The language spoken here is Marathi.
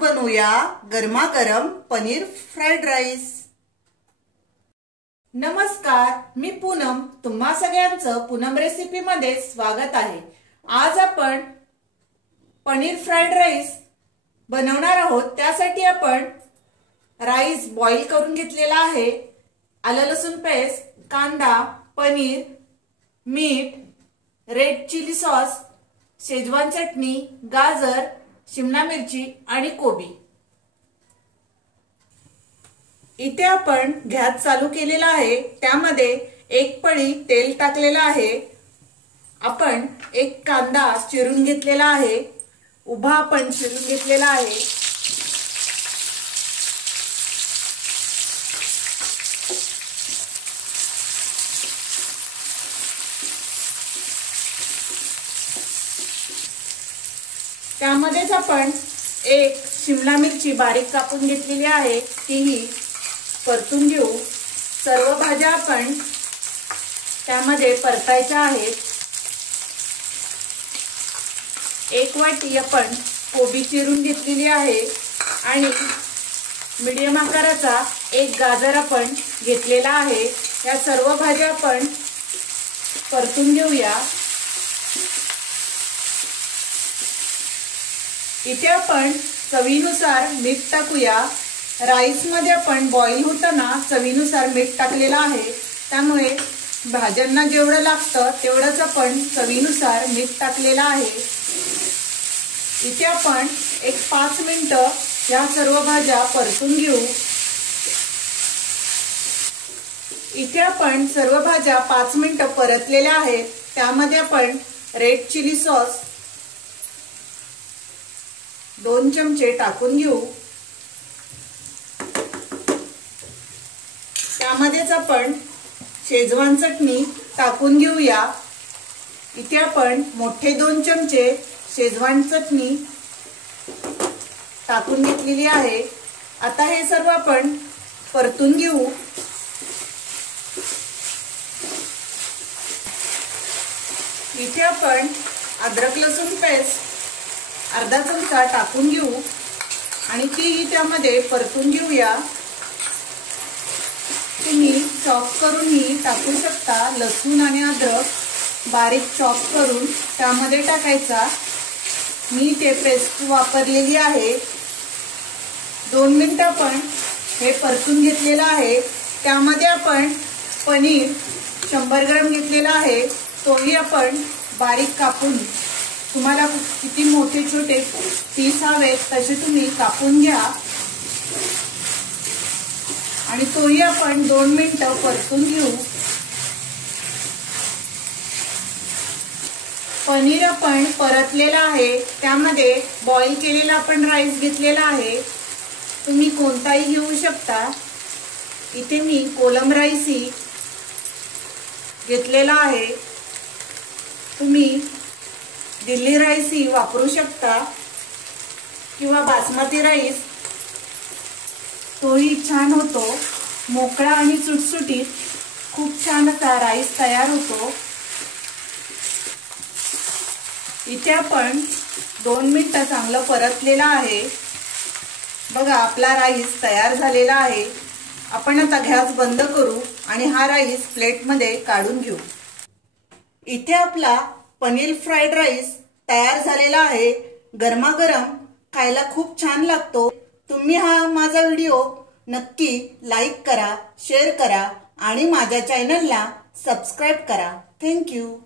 बनवूया गरमागरम पनीर फ्राइड राईस। नमस्कार, मी पूनम, तुम्हा सगळ्यांचं पूनम रेसिपी मध्ये स्वागत आहे। आज आपण पनीर फ्राइड राईस बनवणार आहोत। त्यासाठी आपण राईस बॉईल करून घेतलेला आहे, आलं लसूण पेस्ट, कांदा, पनीर, मीठ, रेड चिली सॉस, शेजवान चटणी, गाजर, शिमला मिरची आणि कोबी। इथे आपण गॅस चालू केलेला आहे, त्यामध्ये एक पळी तेल टाकलेला आहे। आपण एक कांदा चिरून घेतलेला आहे, उभा आपण चिरून घेतलेला आहे। त्यामध्येच आपण एक शिमला मिरची बारीक कापून घेतलेली आहे, तीही परतून घेऊ। सर्व भाज्या आपण त्यामध्ये परतायच्या आहेत। एक वाटी आपण कोबी चिरून घेतलेली आहे आणि मीडियम आकाराचा एक गाजर आपण घेतलेला आहे। या सर्व भाज्या आपण परतून घेऊया। इथे आपण चवीनुसार मीठ टाकूया। राईस मध्ये आपण बॉईल होताना चवीनुसार मीठ टाकलेलं आहे, त्यामुळे भाज्यांना जेवढं लागतं तेवढंच आपण चवीनुसार मीठ टाकलेलं आहे। इथे आपण एक 5 मिनिटं या सर्व भाज्या परतून घेऊ। इथे आपण सर्व भाज्या 5 मिनिटं परतलेल्या आहेत। त्यामध्ये आपण रेड चिली सॉस 2 चमचे टाकून घेऊ। त्यामध्येच आपण शेजवान चटणी टाकून घेऊया। इथे आपण मोठे 2 चमचे शेजवान चटणी टाकून घेतलेली आहे। आता हे सर्व आपण परतून घेऊ। इथे आपण अद्रक लसूण पेस्ट अर्धा चमचा टाकून घेऊ आणि तीही त्यामध्ये परतून घेऊया। तुम्ही चॉप करूनही टाकू शकता। लसूण आणि अद्रक बारीक चॉप करून त्यामध्ये टाकायचा। मी ते पेस्ट वापरलेली आहे। 2 मिनिटं आपण हे परतून घेतलेलं आहे। त्यामध्ये आपण पनीर 100 ग्रॅम घेतलेला आहे, तोही आपण बारीक कापून, तुम्हाला किती मोठे छोटे पीस हवेत तसे तुम्ही कापून घ्या आणि तोही आपण 2 मिनिटं परतून घेऊ। पनीर आपण परतलेला आहे, त्यामध्ये बॉईल केलेला आपण राईस घेतलेला आहे। तुम्ही कोणताही घेऊ शकता। इथे मी कोलम राईसही घेतलेला आहे। तुम्ही दिल्ली राईसही वापरू शकता किंवा बासमती राईस, तोही छान होतो। मोकळा आणि सुटसुटीत खूप छान असा राईस तयार होतो। इथे आपण 2 मिनिटं चांगलं परतलेलं आहे। बघा, आपला राईस तयार झालेला आहे। आपण आता गॅस बंद करू आणि हा राईस प्लेटमध्ये काढून घेऊ। इथे आपला पनीर फ्राइड राईस तयार झालेला आहे। गरमागरम खायला खूप छान लागतो। तुम्ही हा माझा व्हिडिओ नक्की लाईक करा, शेअर करा आणि माझ्या चॅनलला सबस्क्राइब करा। Thank you.